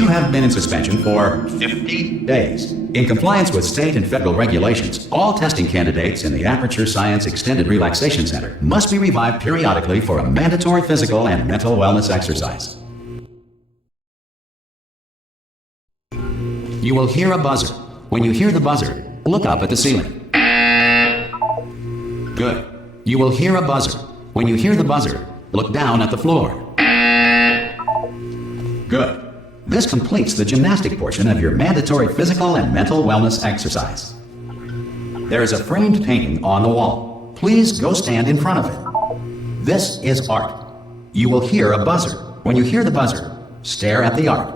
You have been in suspension for 50 days. In compliance with state and federal regulations, all testing candidates in the Aperture Science Extended Relaxation Center must be revived periodically for a mandatory physical and mental wellness exercise. You will hear a buzzer. When you hear the buzzer, look up at the ceiling. Good. You will hear a buzzer. When you hear the buzzer, look down at the floor. Good. This completes the gymnastic portion of your mandatory physical and mental wellness exercise. There is a framed painting on the wall. Please go stand in front of it. This is art. You will hear a buzzer. When you hear the buzzer, stare at the art.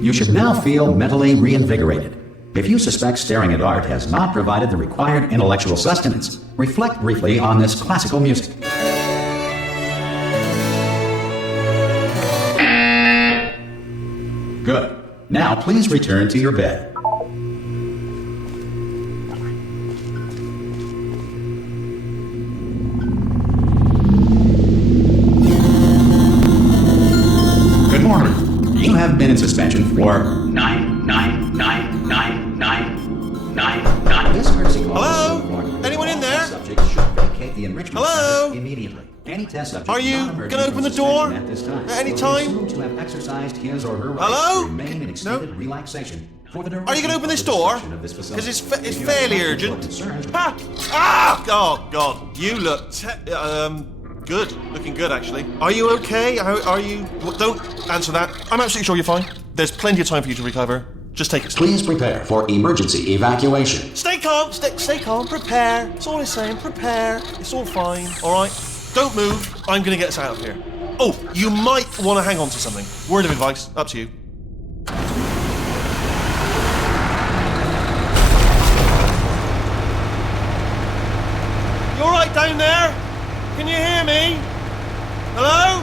You should now feel mentally reinvigorated. If you suspect staring at art has not provided the required intellectual sustenance, reflect briefly on this classical music. Good. Now please return to your bed. Good morning. You have been in suspension for 9. This courtesy call. Hello? Anyone in there? Subject should vacate the enrichment Hello? center immediately. Any test subject Are you not gonna open the door at this time at any will be time? assumed to have exercised his or her right Hello? to remain in extended No? relaxation for the duration Are you going to open of this the door? construction of this facility. Because it's If you fairly have urgent. concerns- Ha! Ah! Oh, God. You look good. Looking good, actually. Are you okay? Are you... Well, don't answer that. I'm absolutely sure you're fine. There's plenty of time for you to recover. Just take it slow. Please prepare for emergency evacuation. Stay calm. Stay calm. Prepare. That's all I'm saying. Prepare. It's all fine. All right? Don't move. I'm going to get us out of here. Oh, you might want to hang on to something. Word of advice. Up to you. You all right down there? Can you hear me? Hello?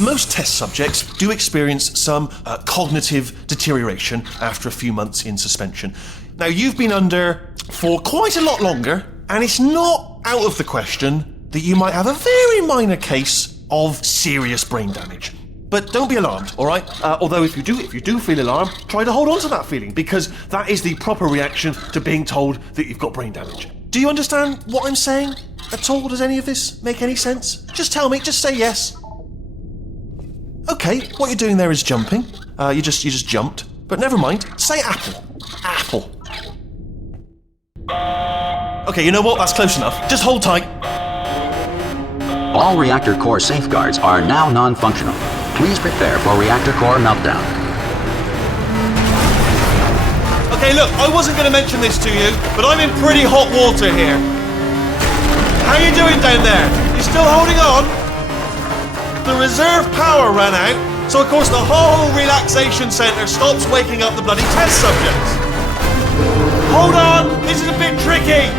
Most test subjects do experience some cognitive deterioration after a few months in suspension. Now, you've been under for quite a lot longer, and it's not out of the question that you might have a very minor case of serious brain damage. But don't be alarmed, all right? Although if you do feel alarmed, try to hold on to that feeling, because that is the proper reaction to being told that you've got brain damage. Do you understand what I'm saying at all? Does any of this make any sense? Just tell me, just say yes. Okay, what you're doing there is jumping. You just jumped. But never mind. Say apple. Apple. Okay, you know what? That's close enough. Just hold tight. All reactor core safeguards are now non-functional. Please prepare for reactor core meltdown. Okay, look, I wasn't going to mention this to you, but I'm in pretty hot water here. How you doing down there? You still holding on? The reserve power ran out, so of course the whole relaxation centre stops waking up the bloody test subjects. Hold on, this is a bit tricky.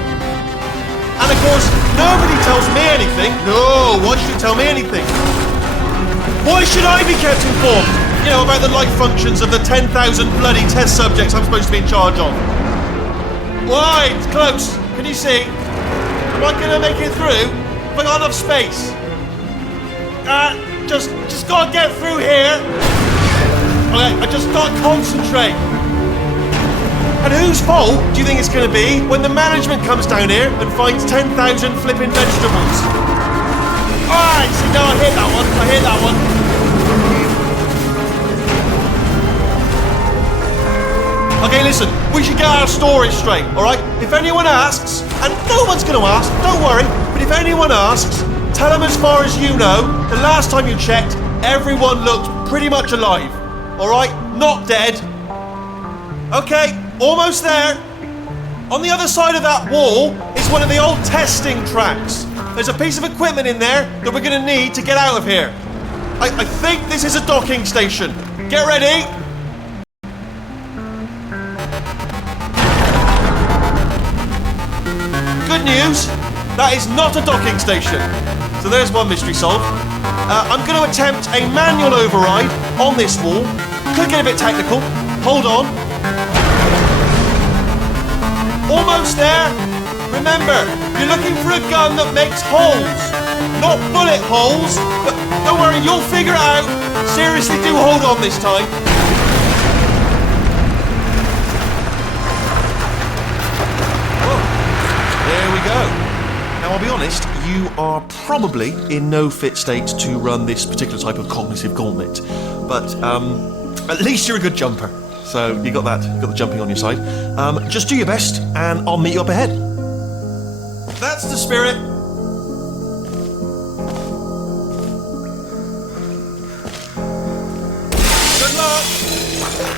And of course, nobody tells me anything. No, why should you tell me anything? Why should I be kept informed? You know, about the life functions of the 10,000 bloody test subjects I'm supposed to be in charge of. Why? It's close. Can you see? Am I gonna make it through? Have I got enough space? Just gotta get through here. Okay, I just gotta concentrate. And whose fault do you think it's gonna be when the management comes down here and finds 10,000 flipping vegetables? Alright, see, now I hit that one. Okay, listen, we should get our stories straight, alright? If anyone asks, and no one's gonna ask, don't worry, but if anyone asks, tell them as far as you know, the last time you checked, everyone looked pretty much alive. Alright? Not dead. Okay, almost there. On the other side of that wall is one of the old testing tracks. There's a piece of equipment in there that we're going to need to get out of here. I think this is a docking station. Get ready. Good news, that is not a docking station. So there's one mystery solved. I'm going to attempt a manual override on this wall. Could get a bit technical. Hold on. Almost there. Remember, you're looking for a gun that makes holes. Not bullet holes, but don't worry, you'll figure it out. Seriously, do hold on this time. Whoa. There we go. Now, I'll be honest, you are probably in no fit state to run this particular type of cognitive gauntlet. But at least you're a good jumper. So you got that, got the jumping on your side. Just do your best, and I'll meet you up ahead. That's the spirit. Good luck.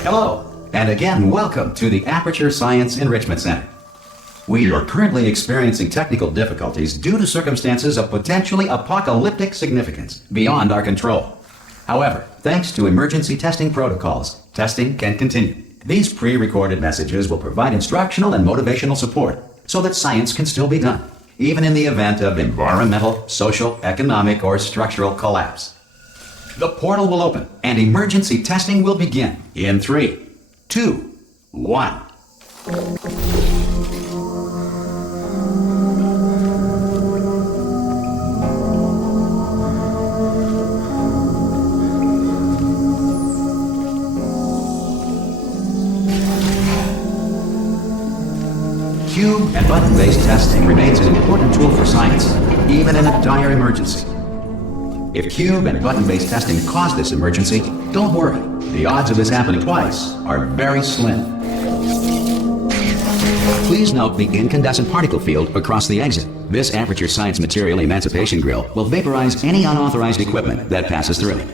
Hello, and again, welcome to the Aperture Science Enrichment Center. We are currently experiencing technical difficulties due to circumstances of potentially apocalyptic significance beyond our control. However, thanks to emergency testing protocols, testing can continue. These pre-recorded messages will provide instructional and motivational support so that science can still be done, even in the event of environmental, social, economic, or structural collapse. The portal will open and emergency testing will begin in 3, 2, 1. Cube and button-based testing remains an important tool for science, even in a dire emergency. If cube and button-based testing caused this emergency, don't worry. The odds of this happening twice are very slim. Please note the incandescent particle field across the exit. This Aperture Science Material Emancipation Grill will vaporize any unauthorized equipment that passes through it.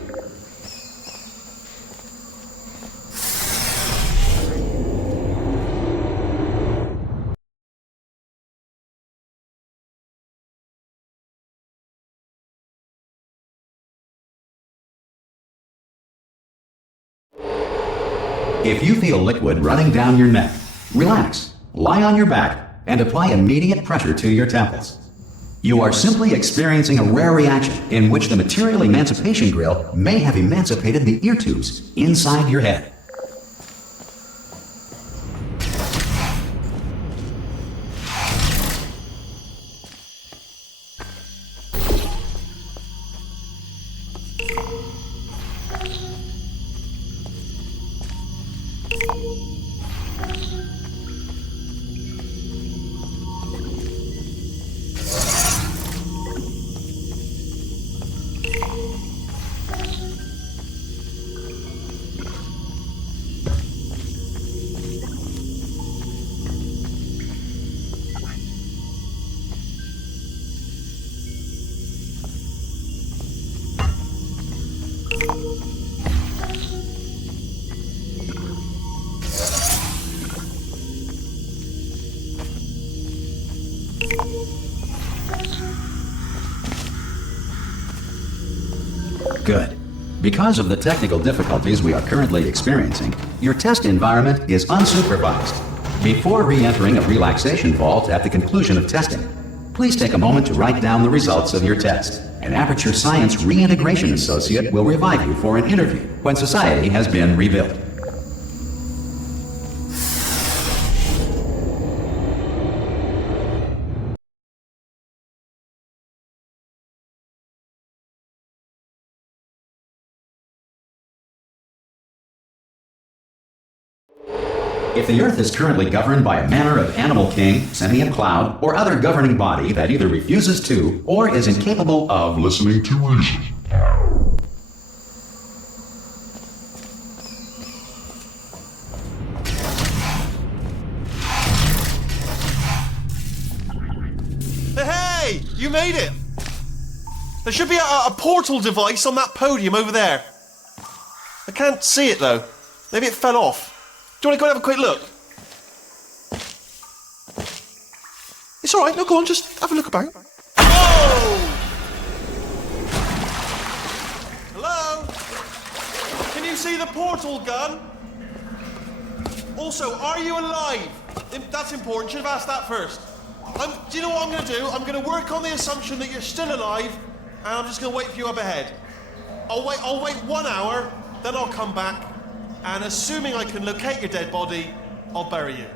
If you feel liquid running down your neck, relax, lie on your back, and apply immediate pressure to your temples. You are simply experiencing a rare reaction in which the Material Emancipation Grill may have emancipated the ear tubes inside your head. Good. Because of the technical difficulties we are currently experiencing, your test environment is unsupervised. Before re-entering a relaxation vault at the conclusion of testing, please take a moment to write down the results of your test. An Aperture Science Reintegration Associate will revive you for an interview when society has been rebuilt. If the Earth is currently governed by a manner of animal king, sentient cloud, or other governing body that either refuses to or is incapable of listening to reason. Hey, you made it! There should be a portal device on that podium over there. I can't see it though. Maybe it fell off. Do you want to go and have a quick look? It's alright, no, go on, just have a look about. Oh! Hello? Can you see the portal gun? Also, are you alive? That's important, should have asked that first. Do you know what I'm going to do? I'm going to work on the assumption that you're still alive, and I'm just going to wait for you up ahead. I'll wait 1 hour, then I'll come back. And assuming I can locate your dead body, I'll bury you.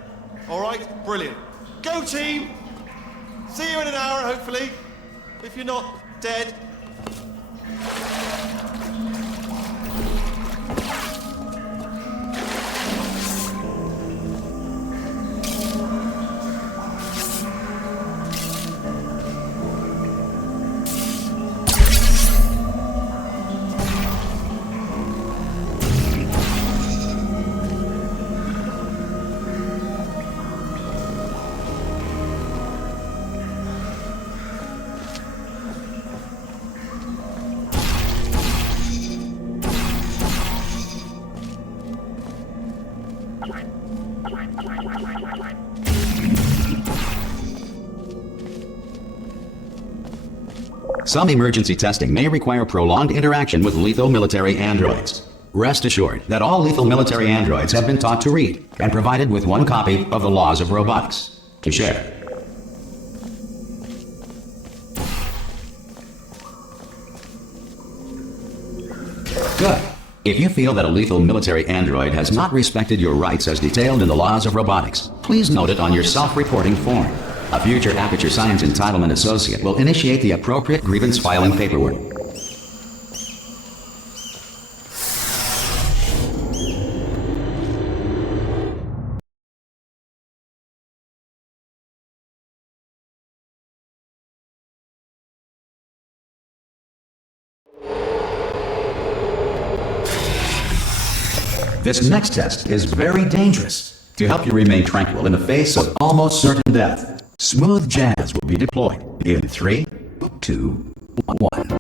All right? Brilliant. Go team! See you in an hour, hopefully. If you're not dead. Some emergency testing may require prolonged interaction with lethal military androids. Rest assured that all lethal military androids have been taught to read and provided with one copy of the laws of robotics to share. Good. If you feel that a lethal military android has not respected your rights as detailed in the laws of robotics, please note it on your self-reporting form. A future Aperture Science Entitlement Associate will initiate the appropriate grievance filing paperwork. This next test is very dangerous. To help you remain tranquil in the face of almost certain death, smooth jazz will be deployed in 3, 2, 1.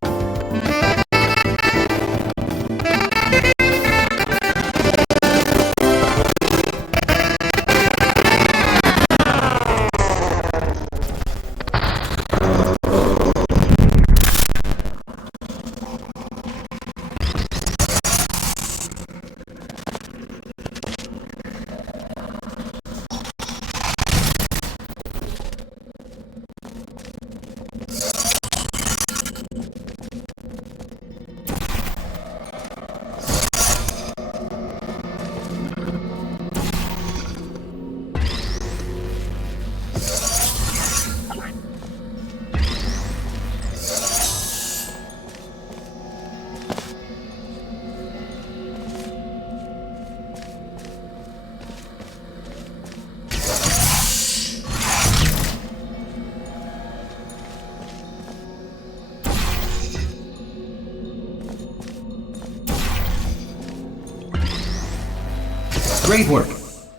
Great work!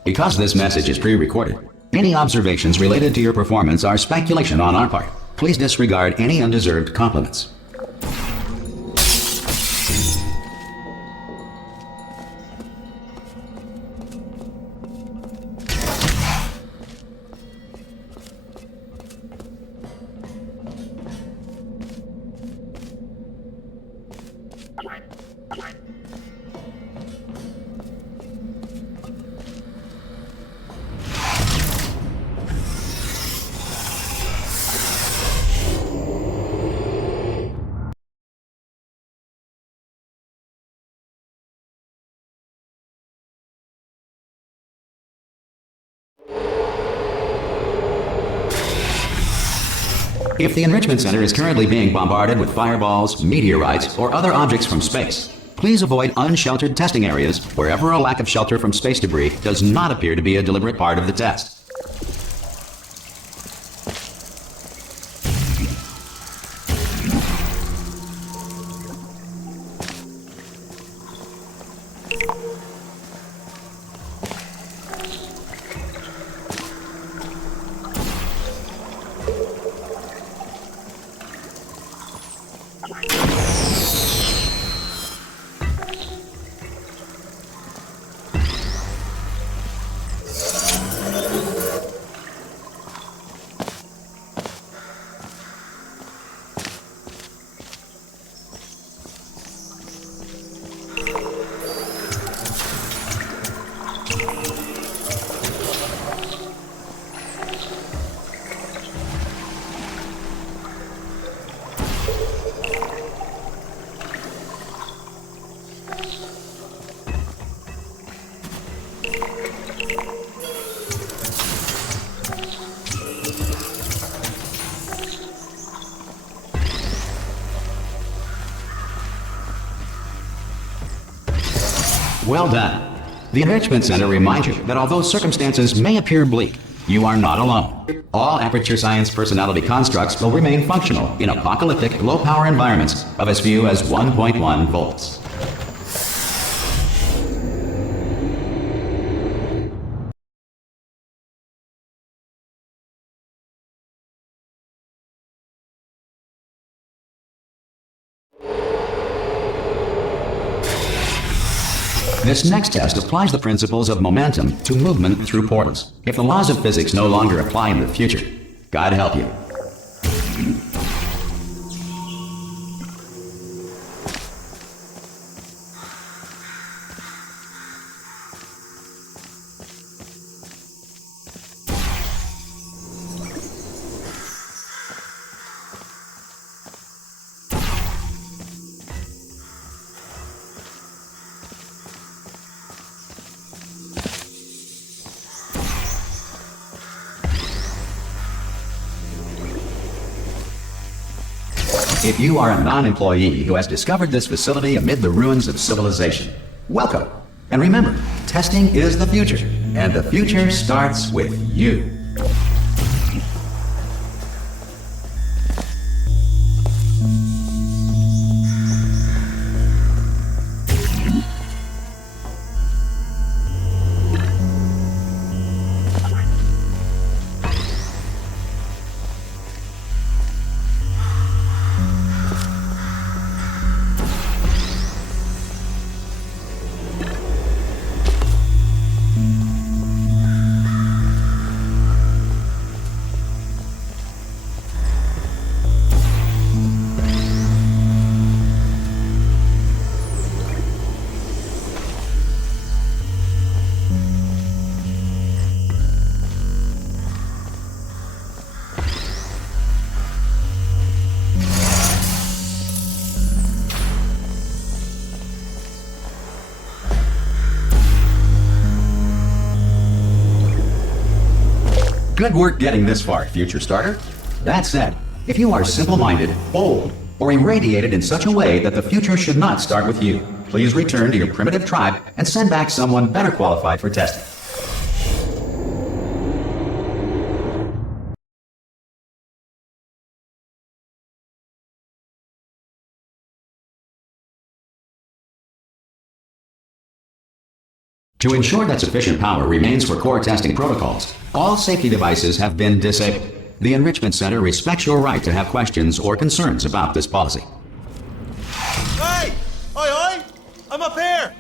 Because this message is pre-recorded, any observations related to your performance are speculation on our part. Please disregard any undeserved compliments. If the Enrichment Center is currently being bombarded with fireballs, meteorites, or other objects from space, please avoid unsheltered testing areas wherever a lack of shelter from space debris does not appear to be a deliberate part of the test. Well done. The Enrichment Center reminds you that although circumstances may appear bleak, you are not alone. All Aperture Science personality constructs will remain functional in apocalyptic, low-power environments of as few as 1.1 volts. This next test applies the principles of momentum to movement through portals. If the laws of physics no longer apply in the future, God help you. If you are a non-employee who has discovered this facility amid the ruins of civilization, welcome. And remember, testing is the future, and the future starts with you. Good work getting this far, future starter. That said, if you are simple-minded, bold, or irradiated in such a way that the future should not start with you, please return to your primitive tribe and send back someone better qualified for testing. To ensure that sufficient power remains for core testing protocols, all safety devices have been disabled. The Enrichment Center respects your right to have questions or concerns about this policy. Hey! Oi! I'm up here!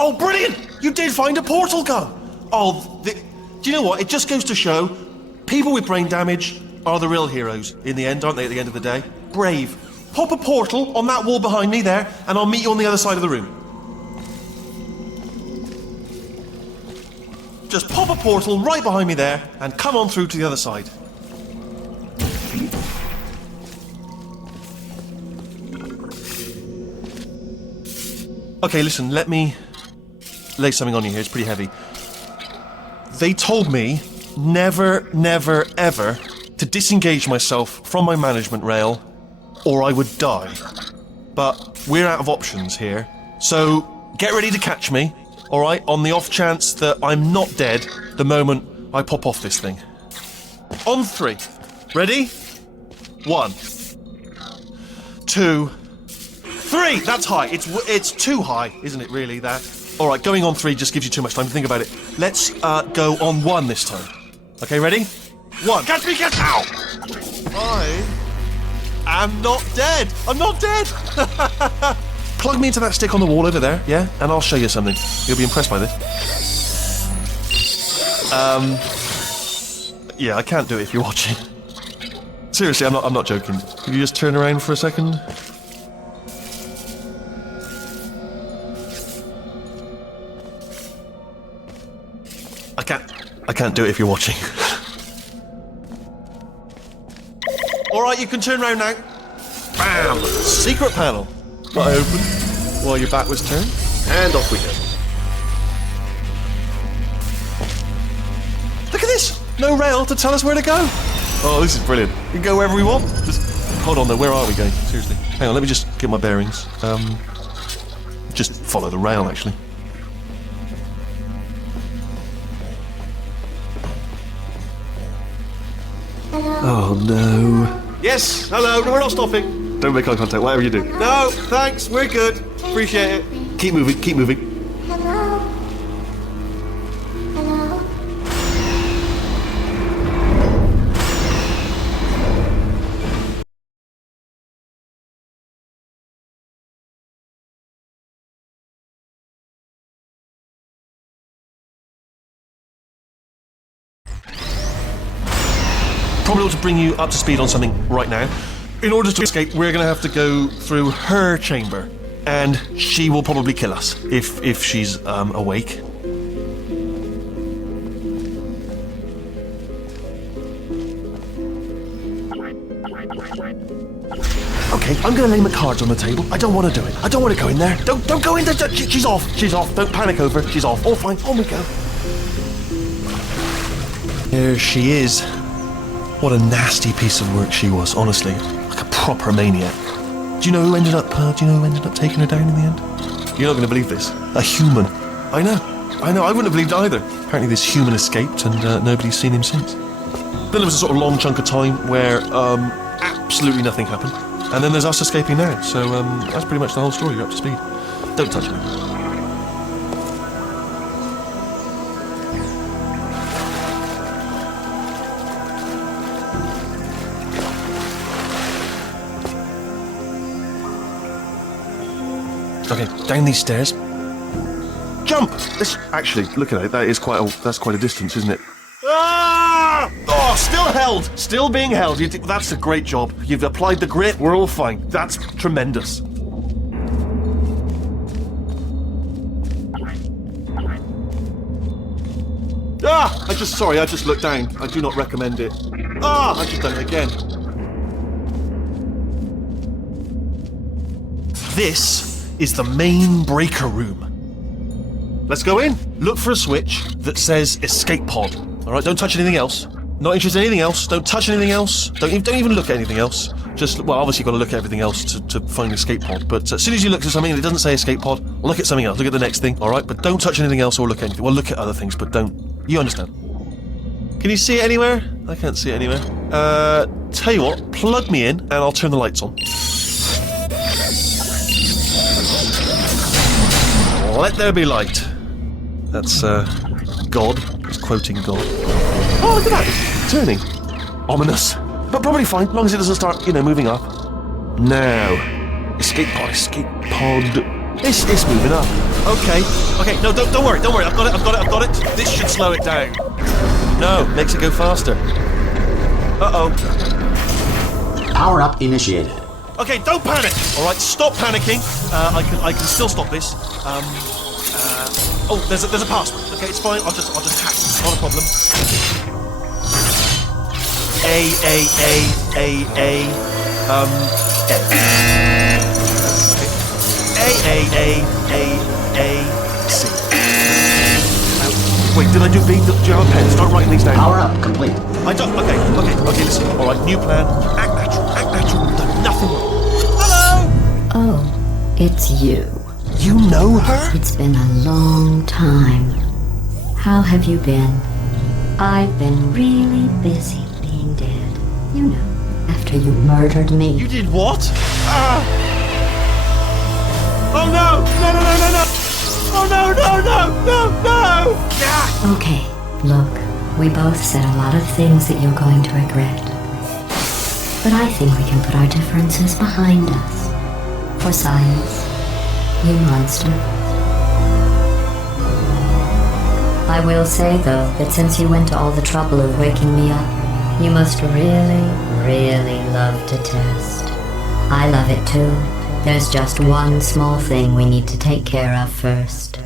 Oh, brilliant! You did find a portal gun! Oh, do you know what? It just goes to show, people with brain damage are the real heroes in the end, aren't they, at the end of the day? Brave. Pop a portal on that wall behind me there, and I'll meet you on the other side of the room. Just pop a portal right behind me there, and come on through to the other side. Okay, listen, let me lay something on you here, it's pretty heavy. They told me never, never, ever to disengage myself from my management rail, or I would die. But we're out of options here, so get ready to catch me. Alright, on the off chance that I'm not dead the moment I pop off this thing. On 3. Ready? 1, 2, 3! That's high. It's too high, isn't it, really, that? Alright, going on 3 just gives you too much time to think about it. Let's go on 1 this time. Okay, ready? 1. Catch me, catch! Ow! I am not dead! I'm not dead! Plug me into that stick on the wall over there, yeah? And I'll show you something. You'll be impressed by this. Yeah, I can't do it if you're watching. Seriously, I'm not joking. Could you just turn around for a second? I can't do it if you're watching. Alright, you can turn around now. Bam! Secret panel. Not open while your back was turned, and off we go. Look at this! No rail to tell us where to go. Oh, this is brilliant. We can go wherever we want. Just hold on though, where are we going? Seriously. Hang on, let me just get my bearings. Just follow the rail, actually. Oh no. Yes, hello, no, we're not stopping. Don't make eye contact, whatever you do. No, thanks, we're good. Appreciate it. Keep moving, keep moving. Hello? Hello? Probably ought to bring you up to speed on something right now. In order to escape, we're going to have to go through her chamber. And she will probably kill us, if she's awake. Okay, I'm going to lay my cards on the table. I don't want to do it. I don't want to go in there. Don't go in there. She's off. She's off. Don't panic over. She's off. All fine. On we go. There she is. What a nasty piece of work she was, honestly. Like a proper maniac. Do you know who ended up taking her down in the end? You're not going to believe this. A human. I know. I wouldn't have believed either. Apparently this human escaped and nobody's seen him since. Then there was a sort of long chunk of time where absolutely nothing happened. And then there's us escaping now. So that's pretty much the whole story. You're up to speed. Don't touch me. Okay, down these stairs. Jump! Actually, look at it. That's quite a distance, isn't it? Ah! Oh, still held. Still being held. That's a great job. You've applied the grit. We're all fine. That's tremendous. Ah! I just looked down. I do not recommend it. Ah! I've just done it again. This is the main breaker room. Let's go in. Look for a switch that says escape pod. All right, don't touch anything else. Not interested in anything else. Don't touch anything else. Don't even look at anything else. Obviously you've got to look at everything else to find escape pod. But as soon as you look at something and it doesn't say escape pod, look at something else. Look at the next thing. All right, but don't touch anything else or look at anything. Well, look at other things, but don't. You understand? Can you see it anywhere? I can't see it anywhere. Tell you what, plug me in and I'll turn the lights on. Let there be light. That's, God. He's quoting God. Oh, look at that. It's turning. Ominous. But probably fine, as long as it doesn't start, moving up. Now. Escape pod. It's moving up. Okay. No, don't worry. I've got it. This should slow it down. No, makes it go faster. Uh-oh. Power up initiated. Okay, don't panic. All right, stop panicking. I can still stop this. Oh, there's a password. Okay, it's fine. I'll just hack. Not a problem. A. Okay. A C. Wait, did I do B? Do you have a pen? Start writing these down. Power up complete. I don't. Okay. Listen. All right, new plan. Act natural. We've done nothing wrong. Hello. Oh, it's you. You know her? It's been a long time. How have you been? I've been really busy being dead. You know, after you murdered me. You did what? Oh no! No! Oh no! Okay, look, we both said a lot of things that you're going to regret. But I think we can put our differences behind us. For science, you monster. I will say, though, that since you went to all the trouble of waking me up, you must really, really love to test. I love it too. There's just one small thing we need to take care of first.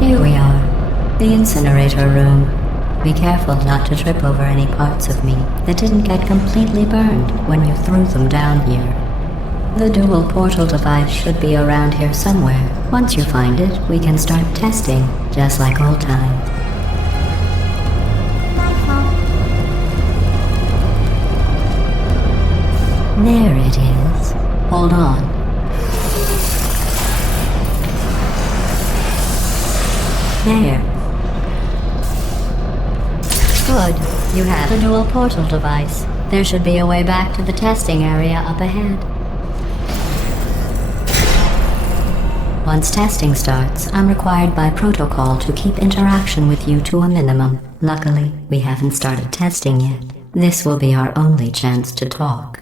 Here we are, the incinerator room. Be careful not to trip over any parts of me that didn't get completely burned when you threw them down here. The dual portal device should be around here somewhere. Once you find it, we can start testing, just like old times. There it is. Hold on. There. Good. You have a dual portal device. There should be a way back to the testing area up ahead. Once testing starts, I'm required by protocol to keep interaction with you to a minimum. Luckily, we haven't started testing yet. This will be our only chance to talk.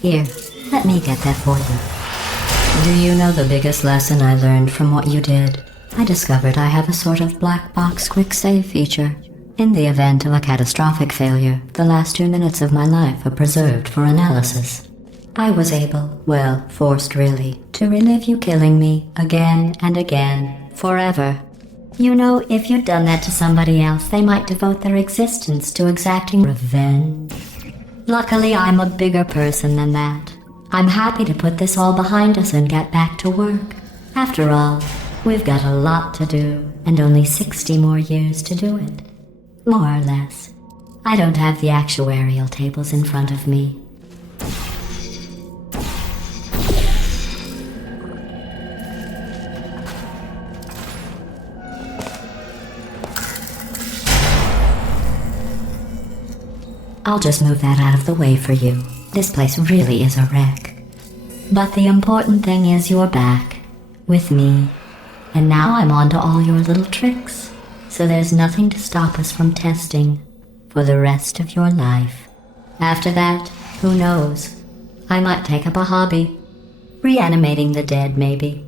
Here, let me get that for you. Do you know the biggest lesson I learned from what you did? I discovered I have a sort of black box quick save feature. In the event of a catastrophic failure, the last 2 minutes of my life are preserved for analysis. I was able, well, forced really, to relive you killing me again and again, forever. You know, if you'd done that to somebody else, they might devote their existence to exacting revenge. Luckily, I'm a bigger person than that. I'm happy to put this all behind us and get back to work. After all, we've got a lot to do, and only 60 more years to do it. More or less. I don't have the actuarial tables in front of me. I'll just move that out of the way for you. This place really is a wreck. But the important thing is you're back. With me. And now I'm on to all your little tricks. So there's nothing to stop us from testing. For the rest of your life. After that, who knows? I might take up a hobby. Reanimating the dead, maybe.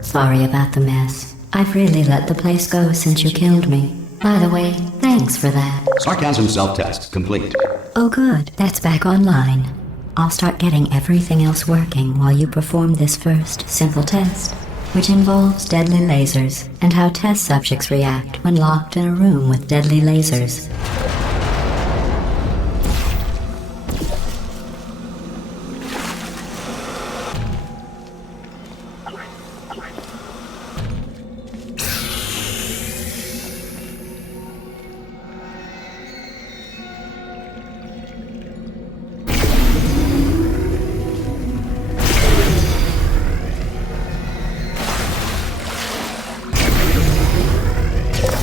Sorry about the mess. I've really let the place go since you killed me. By the way, thanks for that. Sarcasm self-test complete. Oh good, that's back online. I'll start getting everything else working while you perform this first, simple test, which involves deadly lasers and how test subjects react when locked in a room with deadly lasers.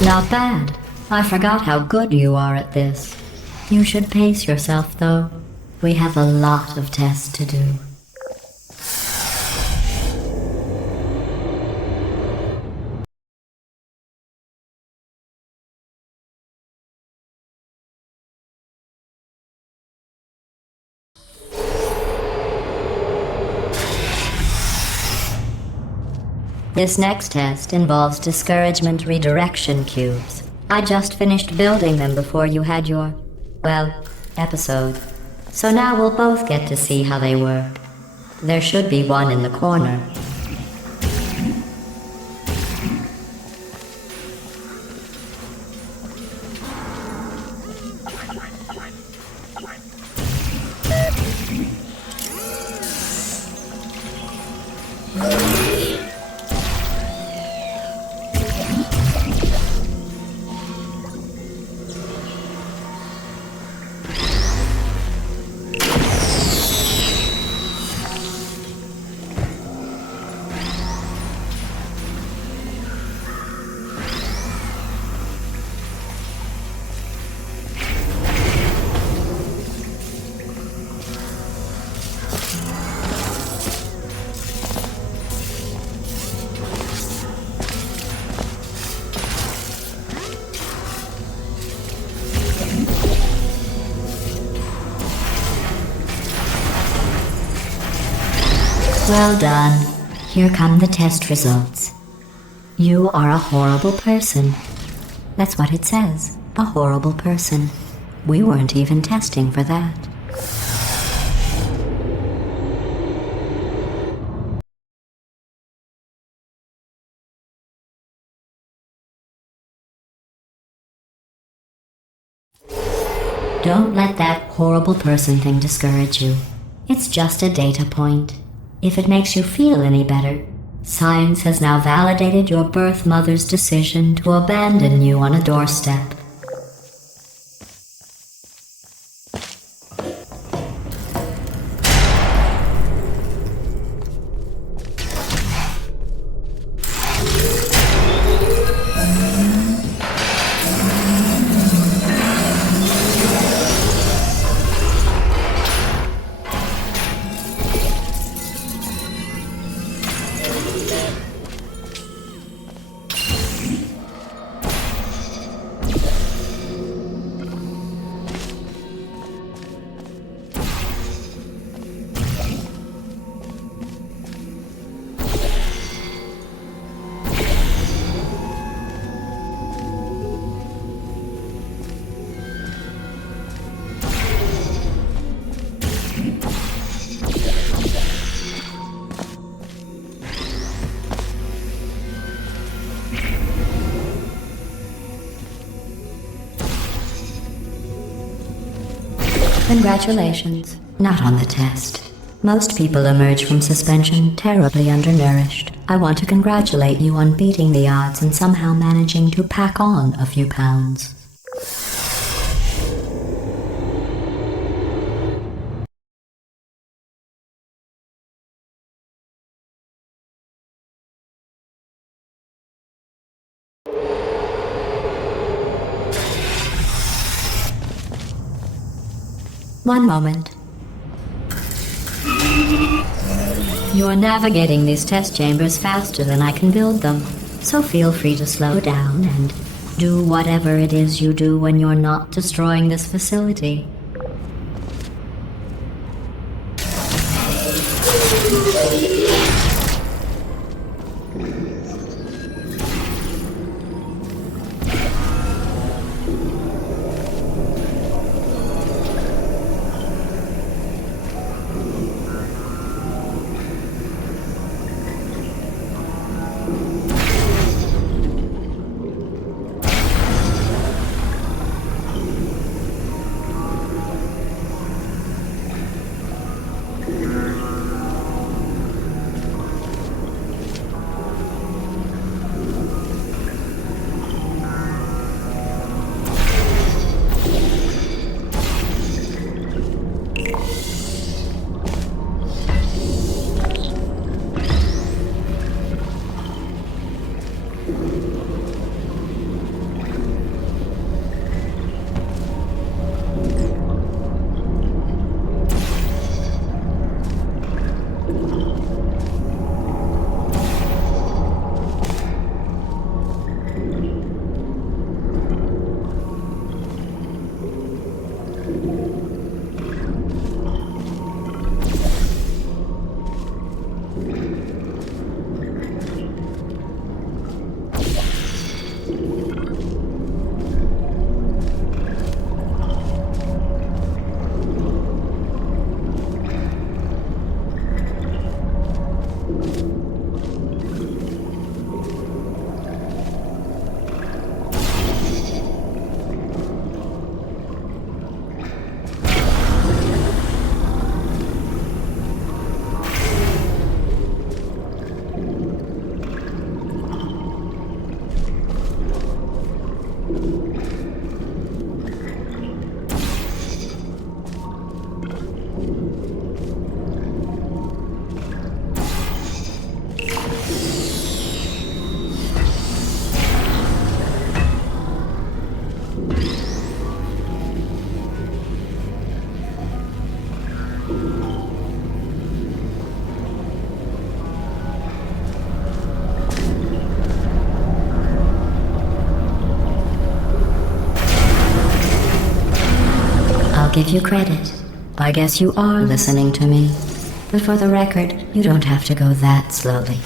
Not bad. I forgot how good you are at this. You should pace yourself, though. We have a lot of tests to do. This next test involves discouragement redirection cubes. I just finished building them before you had your, well, episode. So now we'll both get to see how they work. There should be one in the corner. Well done. Here come the test results. You are a horrible person. That's what it says. A horrible person. We weren't even testing for that. Don't let that horrible person thing discourage you. It's just a data point. If it makes you feel any better, science has now validated your birth mother's decision to abandon you on a doorstep. Congratulations. Not on the test. Most people emerge from suspension terribly undernourished. I want to congratulate you on beating the odds and somehow managing to pack on a few pounds. One moment. You're navigating these test chambers faster than I can build them, so feel free to slow down and do whatever it is you do when you're not destroying this facility. Give you credit. I guess you are listening to me. But for the record, you don't have to go that slowly.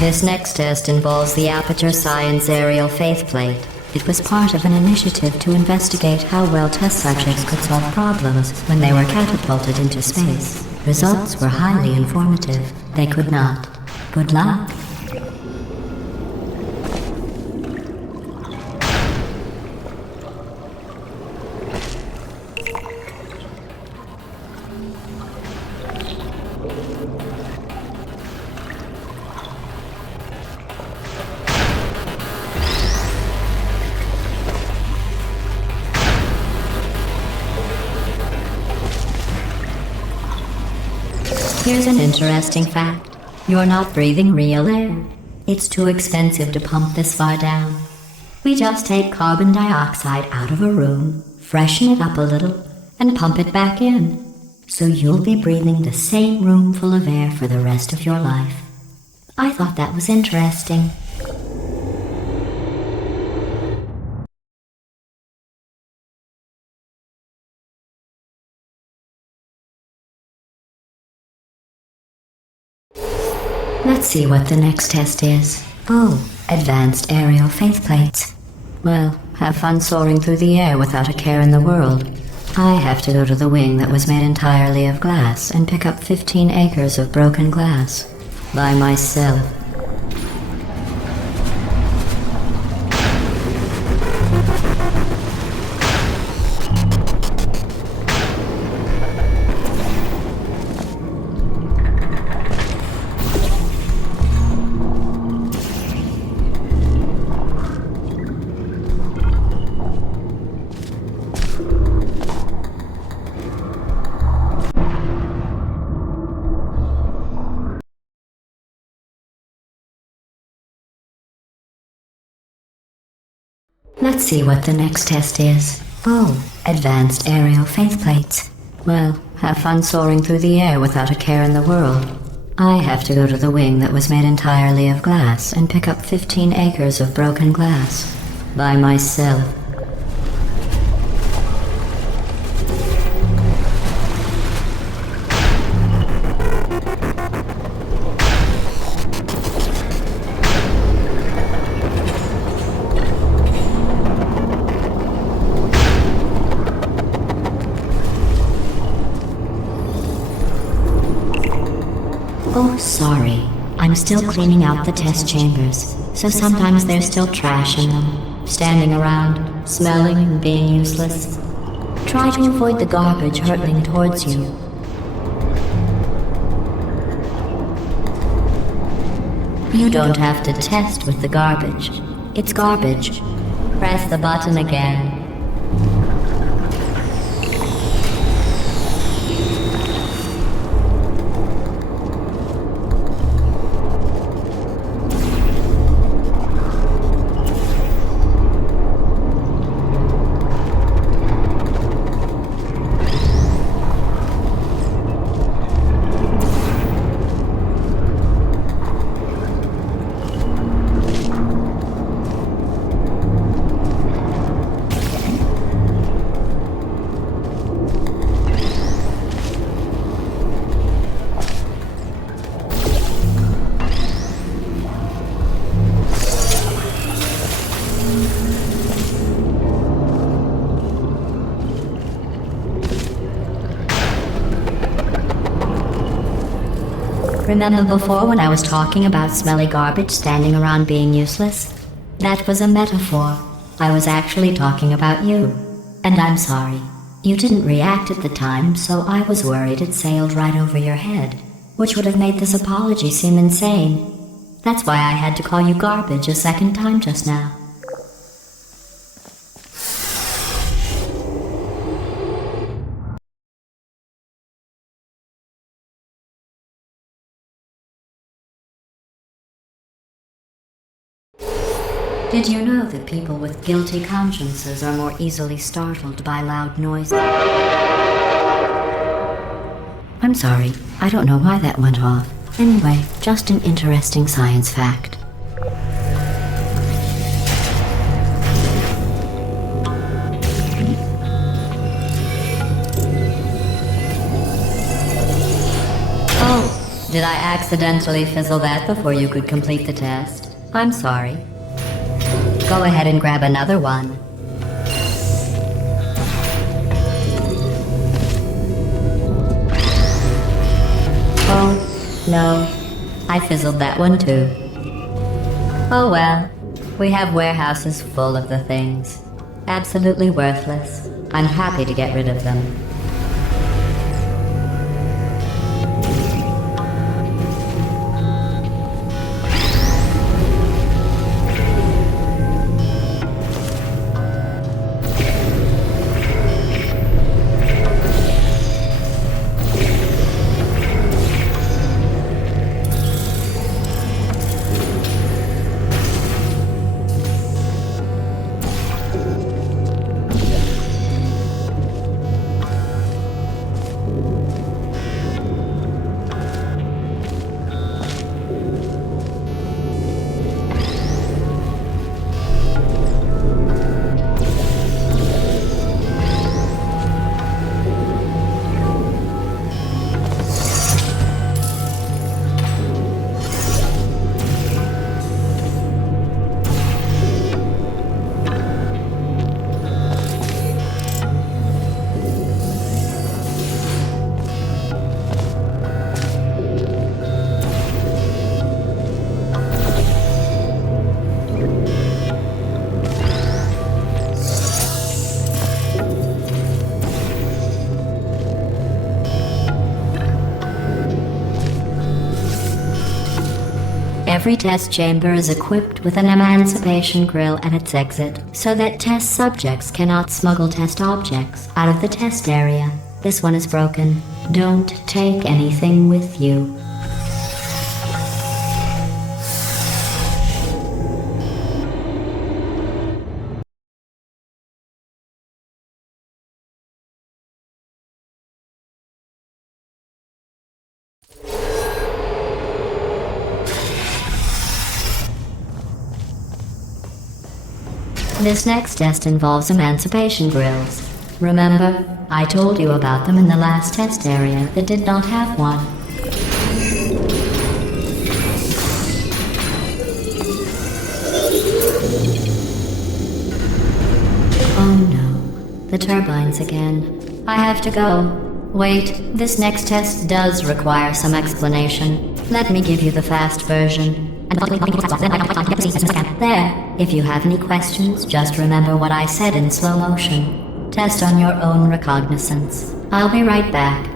This next test involves the Aperture Science Aerial Faith Plate. It was part of an initiative to investigate how well test subjects could solve problems when they were catapulted into space. Results were highly informative. They could not. Good luck. Here's an interesting fact. You're not breathing real air. It's too expensive to pump this far down. We just take carbon dioxide out of a room, freshen it up a little, and pump it back in. So you'll be breathing the same room full of air for the rest of your life. I thought that was interesting. Let's see what the next test is. Oh, advanced aerial faith plates. Well, have fun soaring through the air without a care in the world. I have to go to the wing that was made entirely of glass and pick up 15 acres of broken glass. By myself. Let's see what the next test is. Oh, advanced aerial faith plates. Well, have fun soaring through the air without a care in the world. I have to go to the wing that was made entirely of glass and pick up 15 acres of broken glass. By myself. Oh, sorry. I'm still cleaning out the test chambers, so sometimes there's still trash in them, standing around, smelling and being useless. Try to avoid the garbage hurtling towards you. You don't have to test with the garbage. It's garbage. Press the button again. Remember before when I was talking about smelly garbage standing around being useless? That was a metaphor. I was actually talking about you. And I'm sorry. You didn't react at the time, so I was worried it sailed right over your head, which would have made this apology seem insane. That's why I had to call you garbage a second time just now. Did you know that people with guilty consciences are more easily startled by loud noises? I'm sorry, I don't know why that went off. Anyway, just an interesting science fact. Oh, did I accidentally fizzle that before you could complete the test? I'm sorry. Go ahead and grab another one. Oh, no. I fizzled that one too. Oh well. We have warehouses full of the things. Absolutely worthless. I'm happy to get rid of them. Every test chamber is equipped with an emancipation grill at its exit, so that test subjects cannot smuggle test objects out of the test area. This one is broken. Don't take anything with you. This next test involves emancipation grills. Remember, I told you about them in the last test area that did not have one. Oh no, the turbines again. I have to go. Wait, this next test does require some explanation. Let me give you the fast version. There. If you have any questions, just remember what I said in slow motion. Test on your own recognizance. I'll be right back.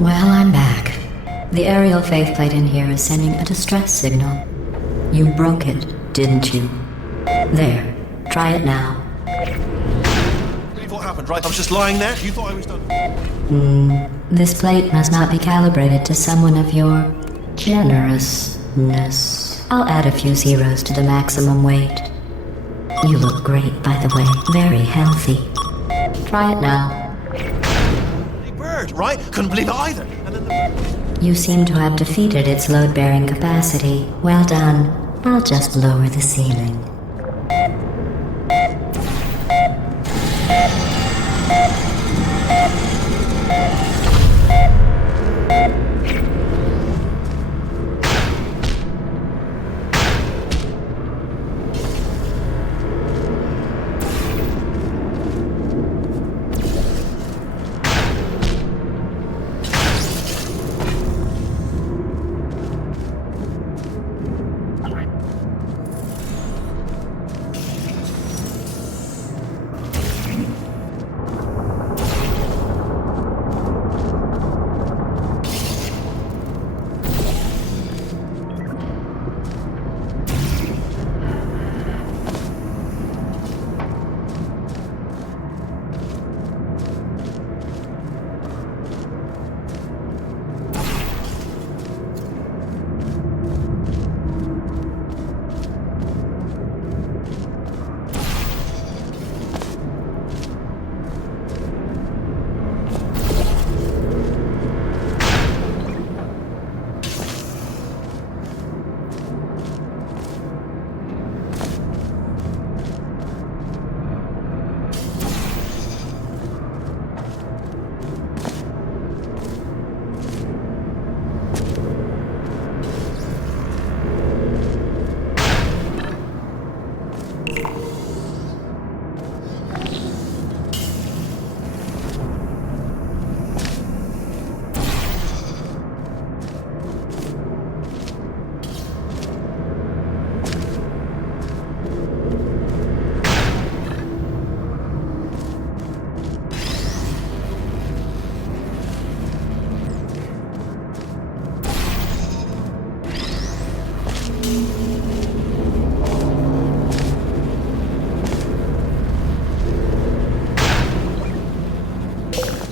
Well, I'm back. The aerial faceplate in here is sending a distress signal. You broke it, didn't you? There. Try it now. Believe what happened, right? I was just lying there. You thought I was done. This plate must not be calibrated to someone of your generousness. I'll add a few zeros to the maximum weight. You look great, by the way. Very healthy. Try it now. Bird, right? Couldn't believe it either. And then You seem to have defeated its load-bearing capacity. Well done. I'll just lower the ceiling.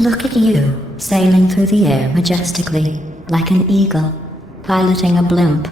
Look at you, sailing through the air majestically, like an eagle, piloting a blimp.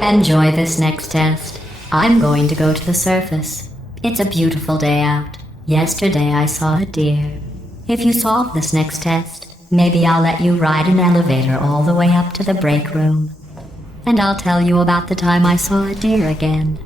Enjoy this next test. I'm going to go to the surface. It's a beautiful day out. Yesterday I saw a deer. If you solve this next test, maybe I'll let you ride an elevator all the way up to the break room. And I'll tell you about the time I saw a deer again.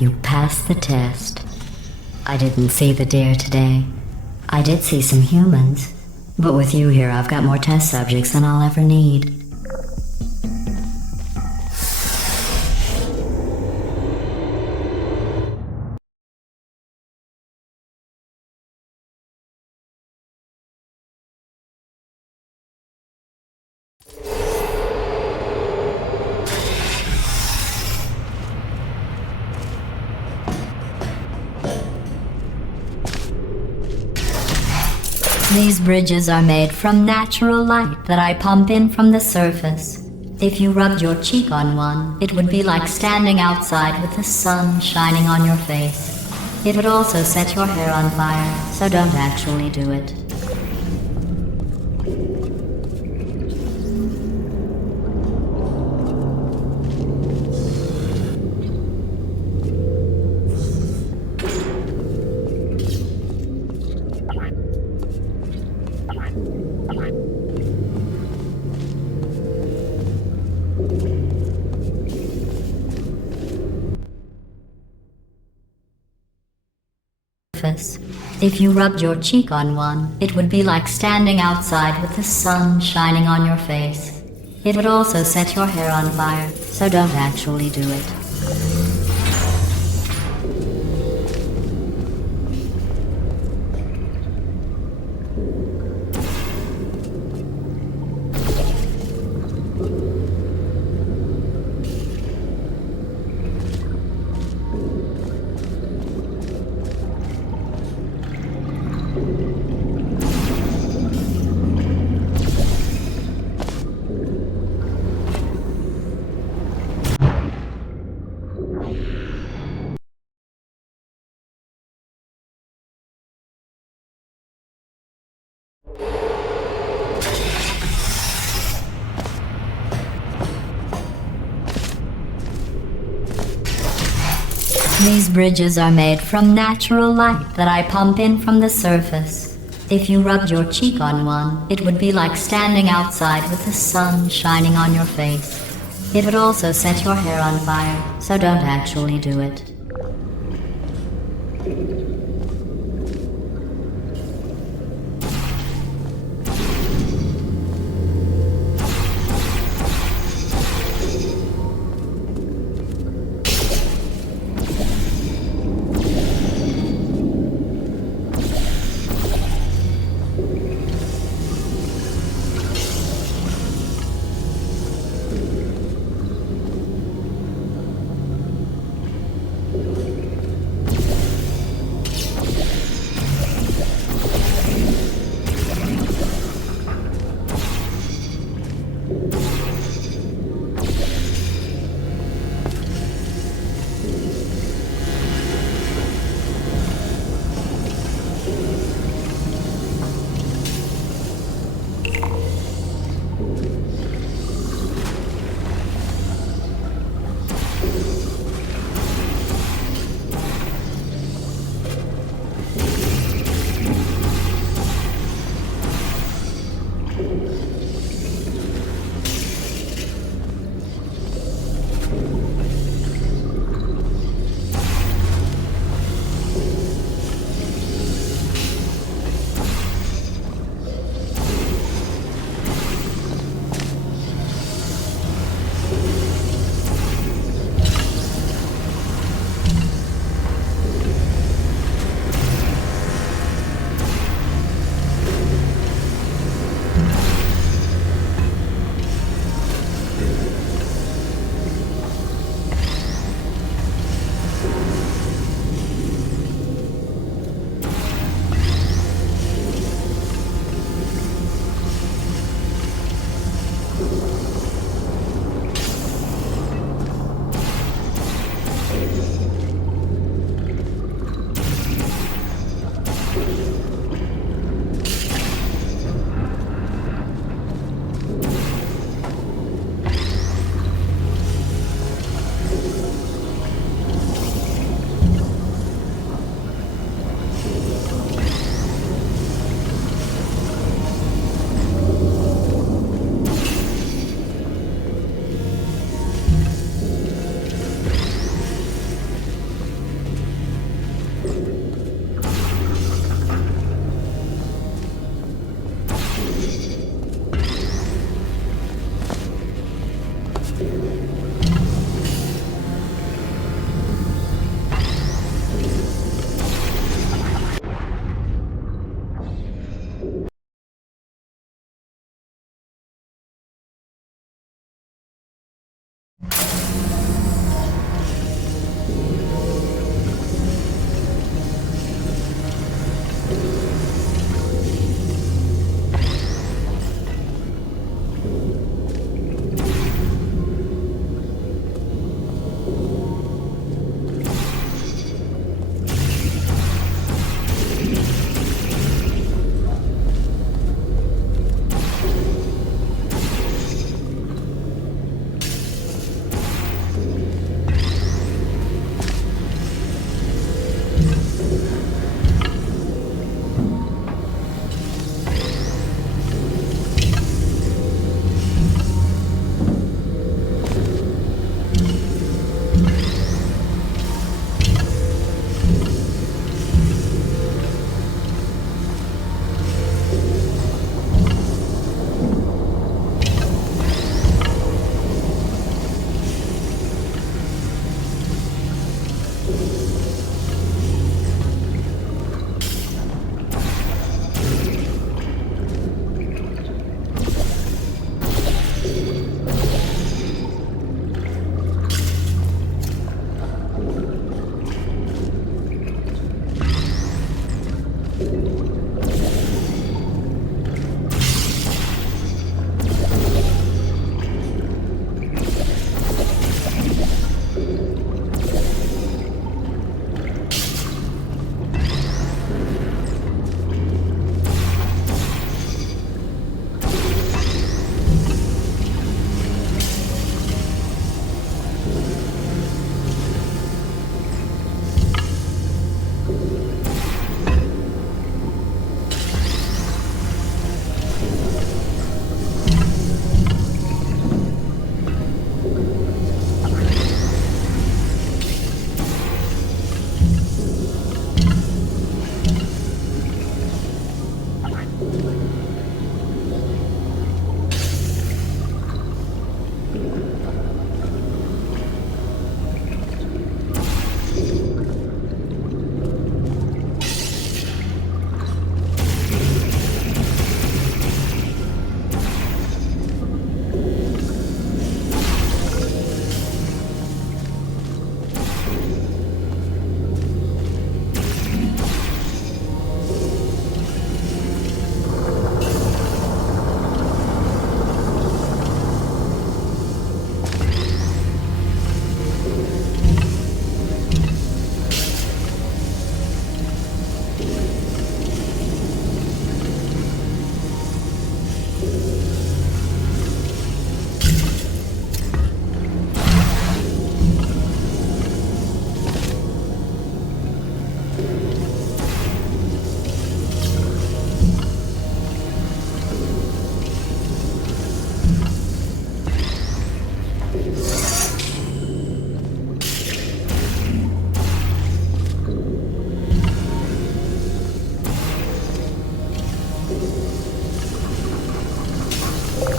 You passed the test. I didn't see the deer today. I did see some humans, but with you here I've got more test subjects than I'll ever need. These bridges are made from natural light that I pump in from the surface. If you rubbed your cheek on one, it would be like standing outside with the sun shining on your face. It would also set your hair on fire, so don't actually do it. If you rubbed your cheek on one, it would be like standing outside with the sun shining on your face. It would also set your hair on fire, so don't actually do it. These bridges are made from natural light that I pump in from the surface. If you rubbed your cheek on one, it would be like standing outside with the sun shining on your face. It would also set your hair on fire, so don't actually do it.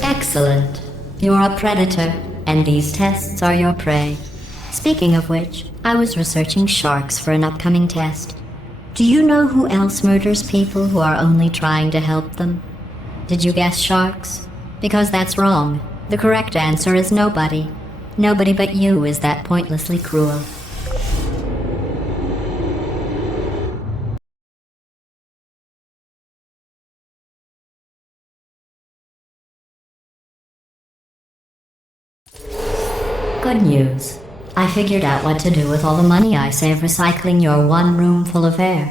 Excellent. You're a predator, and these tests are your prey. Speaking of which, I was researching sharks for an upcoming test. Do you know who else murders people who are only trying to help them? Did you guess sharks? Because that's wrong. The correct answer is nobody. Nobody but you is that pointlessly cruel. Good news. I figured out what to do with all the money I save recycling your one room full of air.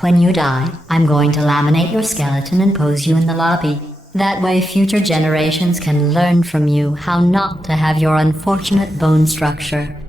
When you die, I'm going to laminate your skeleton and pose you in the lobby. That way future generations can learn from you how not to have your unfortunate bone structure